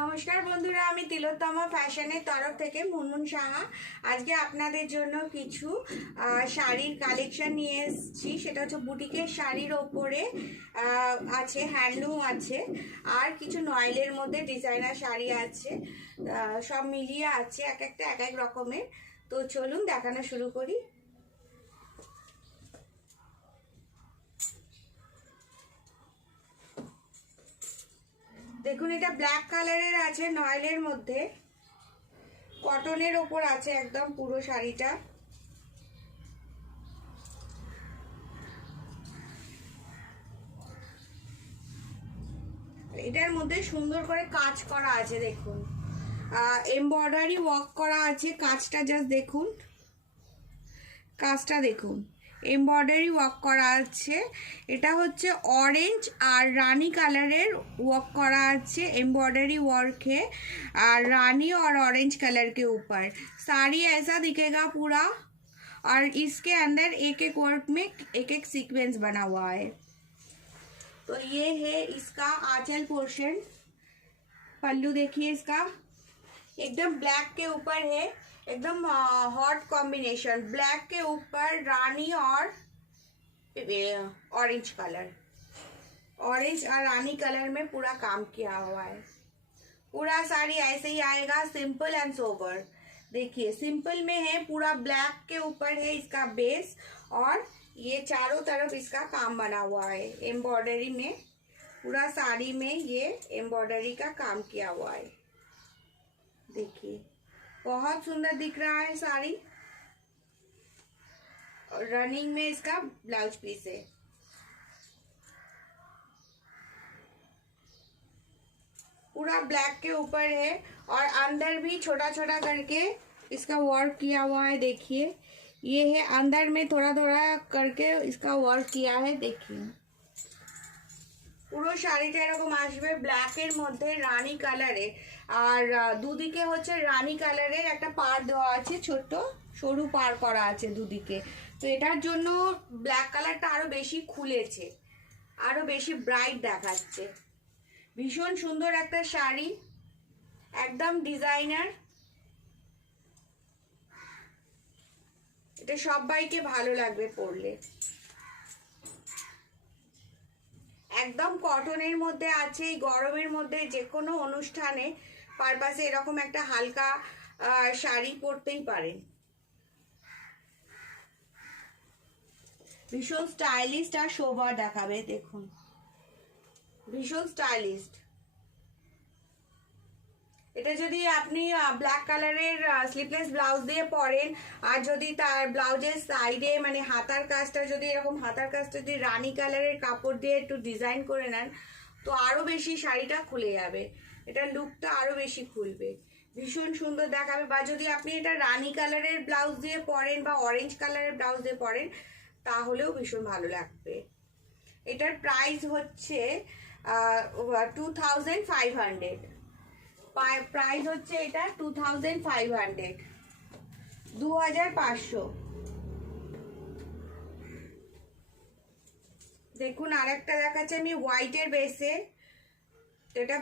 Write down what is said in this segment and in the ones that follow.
নমস্কার বন্ধুরা, আমি তিলোত্তমা ফ্যাশনের তরফ থেকে মুনমুন সাহা আজকে আপনাদের জন্য কিছু শাড়ির কালেকশন নিয়ে এসেছি। সেটা হচ্ছে বুটিকের শাড়ির ওপরে আছে, হ্যান্ডলুম আছে, আর কিছু নয়েলের মধ্যে ডিজাইনার শাড়ি আছে। সব মিলিয়ে আছে, এক একটা এক এক রকমের। তো চলুন দেখানো শুরু করি। দেখুন, এটা ব্ল্যাক কালারের আছে, নয়েলের মধ্যে, কটনের ওপর আছে একদম পুরো শাড়িটা। এটার মধ্যে সুন্দর করে কাজ করা আছে, দেখুন এমব্রয়ডারি ওয়ার্ক করা আছে। কাজটা জাস্ট দেখুন, কাজটা দেখুন, এমব্রয়ডারি ওয়ার্ক করা আছে। এটা হচ্ছে ऑरेंज আর রানী কালারের ওয়ার্ক করা আছে एम्ब्रॉयडरी वर्क है, और रानी और ऑरेंज कलर के ऊपर साड़ी ऐसा दिखेगा पूरा। और इसके अंदर एक एक वर्क में एक एक सीक्वेंस बना हुआ है। तो ये है इसका आंचल पोर्शन। पल्लू देखिए इसका, एकदम ब्लैक के ऊपर है, एकदम हॉट कॉम्बिनेशन, ब्लैक के ऊपर रानी और ऑरेंज कलर, ऑरेंज और रानी कलर में पूरा काम किया हुआ है। पूरा साड़ी ऐसे ही आएगा, सिंपल एंड सोबर। देखिए सिंपल में है, पूरा ब्लैक के ऊपर है इसका बेस, और ये चारों तरफ इसका काम बना हुआ है एम्ब्रॉयडरी में। पूरा साड़ी में ये एम्ब्रॉयडरी का काम किया हुआ है। देखिए बहुत सुंदर दिख रहा है साड़ी, और रनिंग में इसका ब्लाउज पीस है। पूरा ब्लैक के ऊपर है, और अंदर भी छोटा छोटा करके इसका वर्क किया हुआ है। देखिए ये है, अंदर में थोड़ा थोड़ा करके इसका वर्क किया है। देखिए পুরো শাড়িটা এরকম আসবে ব্ল্যাকের মধ্যে রানী কালারে, আর দুদিকে হচ্ছে রানী কালারের একটা পাড় দেওয়া আছে, ছোট্ট সরু পাড় করা আছে দুদিকে। তো এটার জন্য ব্ল্যাক কালারটা আরো বেশি খুলেছে, আরো বেশি ব্রাইট দেখাচ্ছে। ভীষণ সুন্দর একটা শাড়ি, একদম ডিজাইনার। এটা সবাইকে ভালো লাগবে পরলে। একদম কটনের মধ্যে আছে, এই গরমের মধ্যে যে কোনো অনুষ্ঠানে পারপাসে এরকম একটা হালকা শাড়ি পরতেই পারেন। ভীষণ স্টাইলিস্ট আর সোবার দেখাবে, দেখুন ভীষণ স্টাইলিস্ট। এটা যদি আপনি ব্ল্যাক কালারের স্লিভলেস ব্লাউজ দিয়ে পরেন, আর যদি তার ব্লাউজের সাইডে মানে হাতার কাজটা যদি এরকম হাতার কাজটা যদি রানী কালারের কাপড় দিয়ে একটু ডিজাইন করে নেন, তো আরো বেশি শাড়িটা খুলে যাবে, এটার লুকটা আরো বেশি খুলবে, ভীষণ সুন্দর দেখাবে। বা যদি আপনি এটা রানী কালারের ব্লাউজ দিয়ে পরেন বা অরেঞ্জ কালারের ব্লাউজ দিয়ে পরেন, তাহলেও ভীষণ ভালো লাগবে। এটার প্রাইস হচ্ছে 2500। প্রাইস হচ্ছে এটা 2500, 2500। দেখুন আরেকটা দেখাচ্ছে আমি হোয়াইটের বেসে। এটা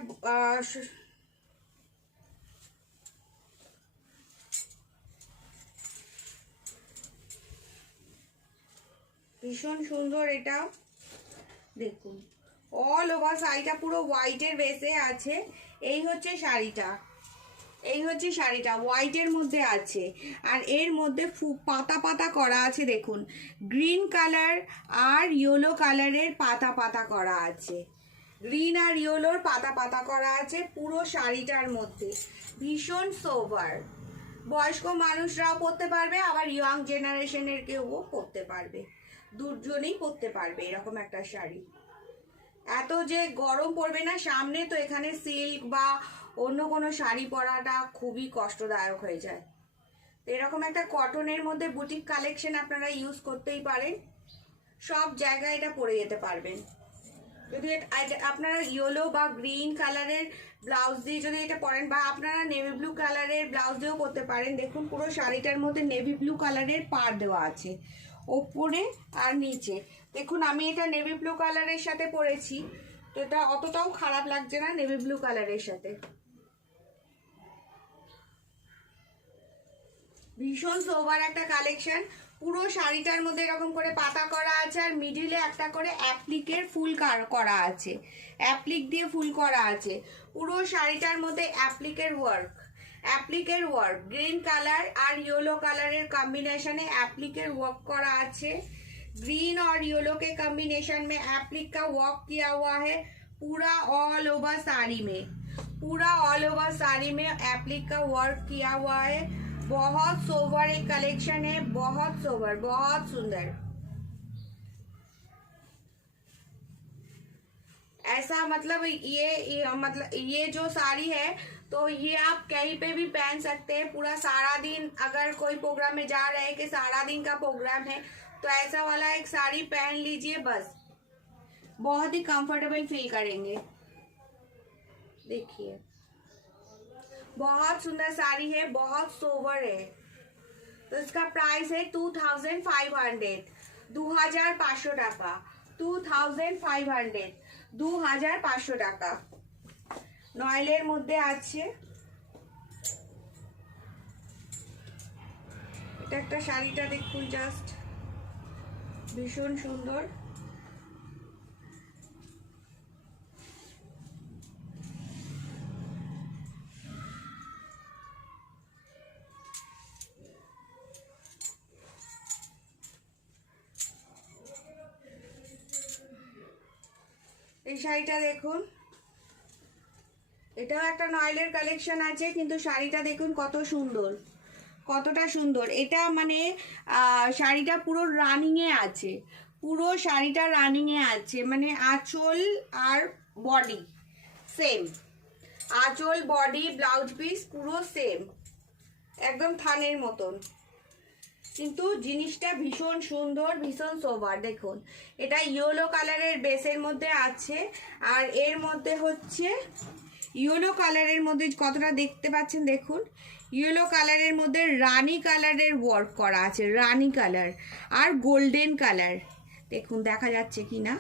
ভীষণ সুন্দর, এটা দেখুন অল ওভার শাড়িটা পুরো হোয়াইটের বেসে আছে। এই হচ্ছে শাড়িটা, এই হচ্ছে শাড়িটা হোয়াইটের মধ্যে আছে, আর এর মধ্যে পাতা পাতা করা আছে। দেখুন গ্রিন কালার আর ইয়েলো কালারের পাতা পাতা করা আছে, গ্রিন আর ইয়েলোর পাতা পাতা করা আছে পুরো শাড়িটার মধ্যে। ভীষণ সোবার, বয়স্ক মানুষরাও পরতে পারবে, আবার ইয়ং জেনারেশনের কেউ পরতে পারবে, দুজনেই পরতে পারবে এরকম একটা শাড়ি। এত যে গরম পড়বে না সামনে, তো এখানে সিল্ক বা অন্য কোনো শাড়ি পরাটা খুবই কষ্টদায়ক হয়ে যায়। তো এরকম একটা কটনের মধ্যে বুটিক কালেকশন আপনারা ইউজ করতেই পারেন, সব জায়গায় এটা পরে যেতে পারবেন। যদি আপনারা ইয়েলো বা গ্রিন কালারের ব্লাউজ দিয়ে যদি এটা পরেন, বা আপনারা নেভি ব্লু কালারের ব্লাউজ দিয়েও পরতে পারেন। দেখুন পুরো শাড়িটার মধ্যে নেভি ব্লু কালারের পাড় দেওয়া আছে ওপরে আর নিচে। দেখুন আমি এটা নেভি ব্লু কালারের সাথে পরেছি, তো এটা অতটাও খারাপ লাগছে না নেভি ব্লু কালারের সাথে। ভীষণ সোবার একটা কালেকশন। পুরো শাড়িটার মধ্যে এরকম করে পাতা করা আছে আর মিডিলে একটা করে অ্যাপ্লিকের ফুল করা আছে, অ্যাপ্লিক দিয়ে ফুল করা আছে। পুরো শাড়িটার মধ্যে অ্যাপ্লিকের ওয়ার্ক গ্রিন কালার আর येलो কালারের कॉम्बिनेशने एप्लिकेर वर्क करा আছে। ग्रीन और येलो के कॉम्बिनेशन में एप्लिक का वर्क किया हुआ है पूरा ऑल ओवर साड़ी में, पूरा ऑल ओवर साड़ी में एप्लिक का वर्क किया हुआ है। बहुत सोवर एक कलेक्शन है, बहुत सोवर, बहुत सुंदर। ऐसा मतलब ये जो साड़ी है तो ये आप कहीं पे भी पहन सकते हैं। पूरा सारा दिन अगर कोई प्रोग्राम में जा रहे हैं कि सारा दिन का प्रोग्राम है तो ऐसा वाला एक साड़ी पहन लीजिए, बस बहुत ही कंफर्टेबल फील करेंगे। देखिए बहुत सुंदर साड़ी है, बहुत सोवर है। तो इसका प्राइस है 2500, 2500 টাকা, 2500, 2500 টাকা। নয়েলের মধ্যে আছে এটা একটা শাড়িটা দেখুন, জাস্ট ভীষণ সুন্দর। এই শাড়িটা দেখুন, এটাও একটা নয়েলের কালেকশন আছে, কিন্তু শাড়িটা দেখুন কত সুন্দর, কতটা সুন্দর। এটা মানে শাড়িটা পুরো রানিং এ আছে, পুরো শাড়িটা রানিং এ আছে, মানে আঁচল আর বডি সেম, আঁচল বডি ব্লাউজ পিস পুরো সেম, একদম থানের মতন, কিন্তু জিনিসটা ভীষণ সুন্দর, ভীষণ সোবার। দেখুন এটা येलो কালারের বেসের মধ্যে আছে আর এর মধ্যে হচ্ছে येलो কালারের মধ্যে কতটা দেখতে পাচ্ছেন দেখুন, येलो কালারের মধ্যে রানী কালারের ওয়ার্ক করা আছে, রানী কালার আর গোল্ডেন কালার, দেখুন দেখা যাচ্ছে কি না,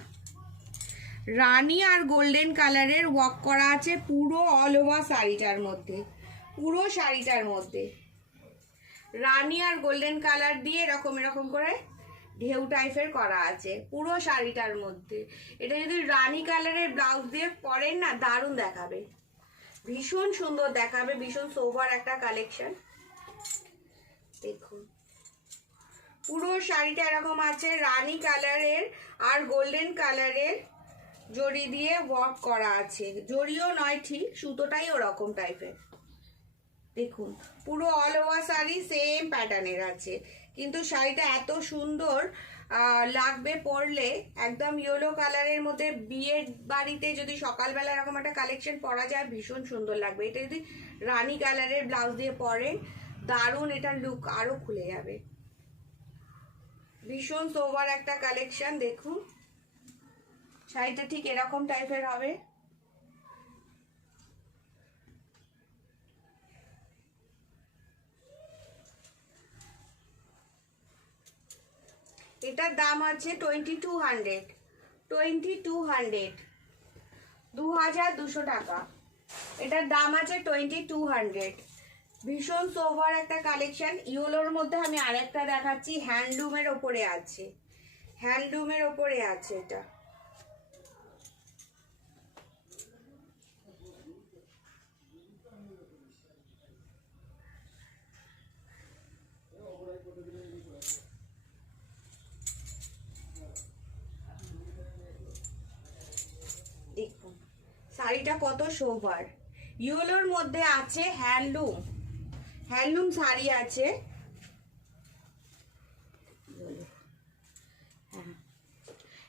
রানী আর গোল্ডেন কালারের ওয়ার্ক করা আছে পুরো অল ওভার শাড়িটার মধ্যে, পুরো শাড়িটার মধ্যে রানী আর গোল্ডেন কালার দিয়ে এরকম করে ঢেউ টাইপের করা আছে পুরো শাড়িটার মধ্যে। এটা যদি রানী কালারের ব্লাউজ দিয়ে পরেন না, দারুণ দেখাবে, ভীষণ সুন্দর দেখাবে, ভীষণ সোবার একটা কালেকশন। দেখুন পুরো শাড়িটা এরকম আছে, রানী কালারের আর গোল্ডেন কালারের জড়ি দিয়ে ওয়ার্ক করা আছে, জড়িও নয় ঠিক, সুতোটাই ওরকম টাইপের। দেখুন পুরো অল ওভার শাড়ি সেম প্যাটার্নের আছে, কিন্তু শাড়িটা এত সুন্দর লাগবে পরলে, একদম येलो কালারের মধ্যে বিয়ের বাড়িতে যদি সকালবেলা এরকম একটা কালেকশন পরা যায় ভীষণ সুন্দর লাগবে। এটা যদি রানী কালারের ব্লাউজ দিয়ে পরেন দারুণ, এটার লুক আরো খুলে যাবে, ভীষণ সোবার একটা কালেকশন। দেখুন শাড়িটা ঠিক এরকম টাইপের হবে। এটার দাম আছে 2200, 2200 টাকা। এটার দাম আছে 2200, ভীষণ সোভার একটা কালেকশন। ইয়েলোর মধ্যে আমি আরেকটা দেখাচ্ছি, হ্যান্ডলুমের ওপরে আছে, হ্যান্ডলুমের ওপরে আছে এটা। দেখুন শাড়িটা কত সোভার, ইয়েলোর মধ্যে আছে হ্যান্ডলুম, হ্যান্ডলুম শাড়ি আছে,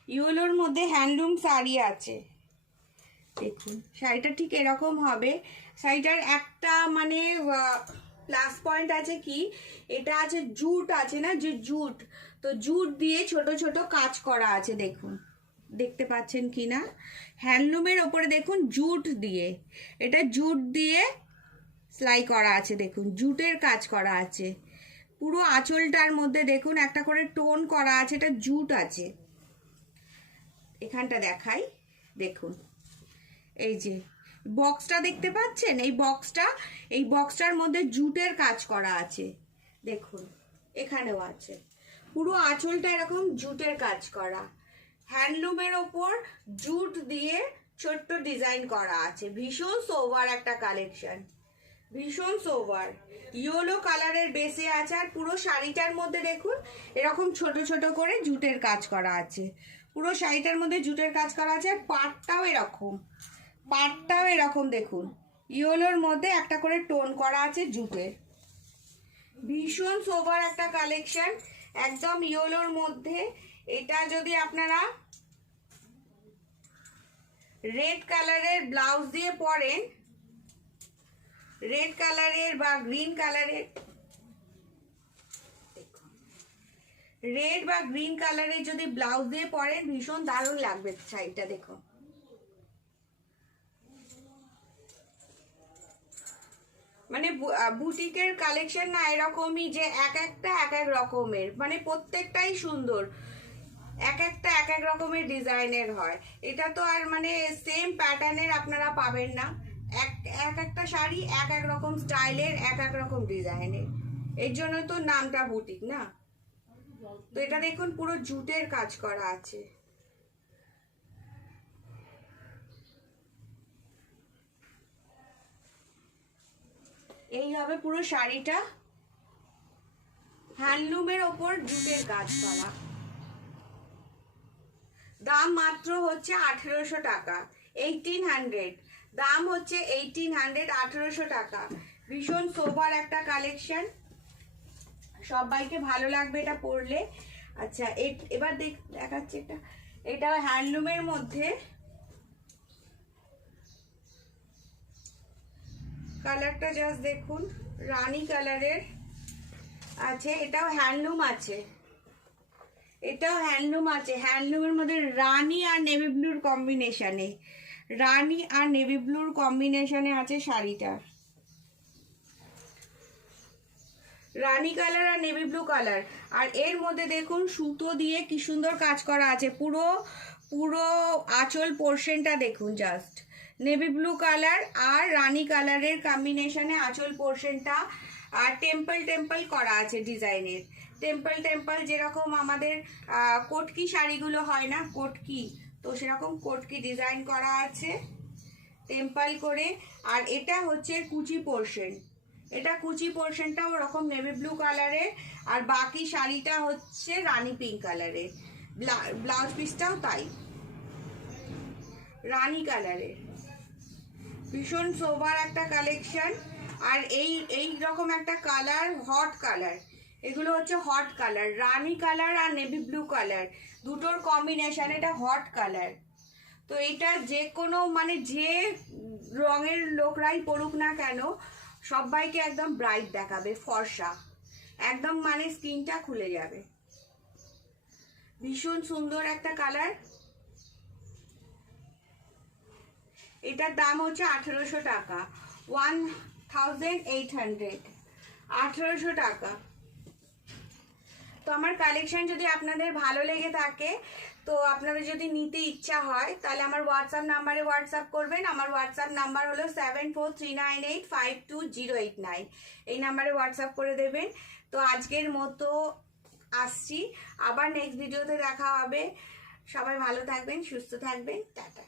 ইয়েলোর মধ্যে হ্যান্ডলুম শাড়ি আছে। দেখুন শাড়িটা ঠিক এরকম হবে। শাড়িটার একটা মানে প্লাস পয়েন্ট আছে কি, এটা আছে জুট আছে না, যে জুট, তো জুট দিয়ে ছোট ছোট কাজ করা আছে, দেখুন দেখতে পাচ্ছেন কি না, হ্যান্ডলুমের ওপরে দেখুন জুট দিয়ে, এটা জুট দিয়ে সেলাই করা আছে, দেখুন জুটের কাজ করা আছে পুরো আঁচলটার মধ্যে, দেখুন একটা করে টোন করা আছে, এটা জুট আছে। এখানটা দেখাই, দেখুন এই যে বক্সটা দেখতে পাচ্ছেন, এই বক্সটার মধ্যে জুটের কাজ করা আছে, দেখুন এখানেও আছে, পুরো আঁচলটা এরকম জুটের কাজ করা, হ্যান্ডলুমের ওপর জুট দিয়ে ছোট্ট ডিজাইন করা আছে। ভীষণ সোভার একটা কালেকশন, ভীষণ সোভার। ইয়েলো কালারের বেসে আছে, আর পুরো শাড়িটার মধ্যে দেখুন এরকম ছোট ছোট করে জুটের কাজ করা আছে। পুরো শাড়িটার মধ্যে জুটের কাজ করা আছে, আর পাটটাও এরকম, পাটটাও এরকম দেখুন ইয়েলোর মধ্যে একটা করে টোন করা আছে জুটের। ভীষণ সোভার একটা কালেকশন, একদম ইয়েলোর মধ্যে। এটা যদি আপনারা রেড কালারের ব্লাউজ দিয়ে পরেন, রেড কালারের বা গ্রিন কালারের, রেড বা গ্রিন কালারের যদি ব্লাউজ দিয়ে পরেন ভীষণ দারুণ লাগবে শাড়িটা। দেখো মানে বুটিকের কালেকশন না এরকমই, যে এক একটা এক এক রকমের, মানে প্রত্যেকটাই সুন্দর, এক একটা এক এক রকমের ডিজাইনের হয়। এটা তো আর মানে সেম প্যাটার্নের আপনারা পাবেন না, এক একটা শাড়ি এক এক রকম স্টাইলের, এক এক রকম ডিজাইনের, এর জন্য তো নামটা বুটিক না। তো এটা দেখুন পুরো জুটের কাজ করা আছে। এই হবে পুরো শাড়িটা, হ্যান্ডলুমের ওপর জুটের কাজ করা। দাম মাত্র হচ্ছে 1800 টাকা, 1800 দাম হচ্ছে 1800, 1800 টাকা। ভীষণ সোভার একটা কালেকশন, সবাইকে ভালো লাগবে এটা পরলে। আচ্ছা এবার দেখাচ্ছি এটা, এটা হ্যান্ডলুমের মধ্যে, কালারটা জাস্ট দেখুন রানী কালারের আছে, এটাও হ্যান্ডলুম আছে, এটাও হ্যান্ডলুম আছে। হ্যান্ডলুমের মধ্যে রানী আর নেভি ব্লুর কম্বিনেশনে, রানী আর নেভি ব্লুর কম্বিনেশনে আছে শাড়িটা, রানী কালার আর নেভি ব্লু কালার। আর এর মধ্যে দেখুন সুতো দিয়ে কি সুন্দর কাজ করা আছে, পুরো পুরো আঁচল পোর্শনটা দেখুন, জাস্ট নেভি ব্লু কালার আর রানী কালারের কম্বিনেশনে আঁচল পোর্শনটা, আর টেম্পল টেম্পল করা আছে ডিজাইনের, টেম্পল টেম্পল যেরকম আমাদের কোটকি শাড়িগুলো হয় না, কোটকি, তো সেরকম কোটকি ডিজাইন করা আছে টেম্পল করে। আর এটা হচ্ছে কুচি পোর্শন, এটা কুচি পোর্শনটা ওরকম নেভি ব্লু কালারের, আর বাকি শাড়িটা হচ্ছে রানী পিঙ্ক কালারের, ব্লাউজ পিসটাও তাই রানী কালারের। ভীষণ সোভার একটা কালেকশন। আর এই রকম একটা কালার, হট কালার, এগুলো হচ্ছে হট কালার, রানী কালার আর নেভি ব্লু কালার দুটোর কম্বিনেশন, এটা হট কালার। তো এটা যে কোনো মানে যে রঙের লোকরাই পড়ুক না কেন সবাইকে একদম ব্রাইট দেখাবে, ফর্সা একদম, মানে স্কিনটা খুলে যাবে। ভীষণ সুন্দর একটা কালার, এটার দাম হচ্ছে 1800 টাকা, 1800, 1800 টাকা। তো আমার কালেকশন যদি আপনাদের ভালো লেগে থাকে, তো আপনাদের যদি নিতে ইচ্ছা হয় তাহলে আমার হোয়াটসঅ্যাপ নাম্বারে হোয়াটসঅ্যাপ করবেন। আমার হোয়াটসঅ্যাপ নাম্বার হলো 7439852089, এই নাম্বারে হোয়াটসঅ্যাপ করে দেবেন। তো আজকের মতো আসছি, আবার নেক্সট ভিডিওতে দেখা হবে। সবাই ভালো থাকবেন, সুস্থ থাকবেন, টাটা।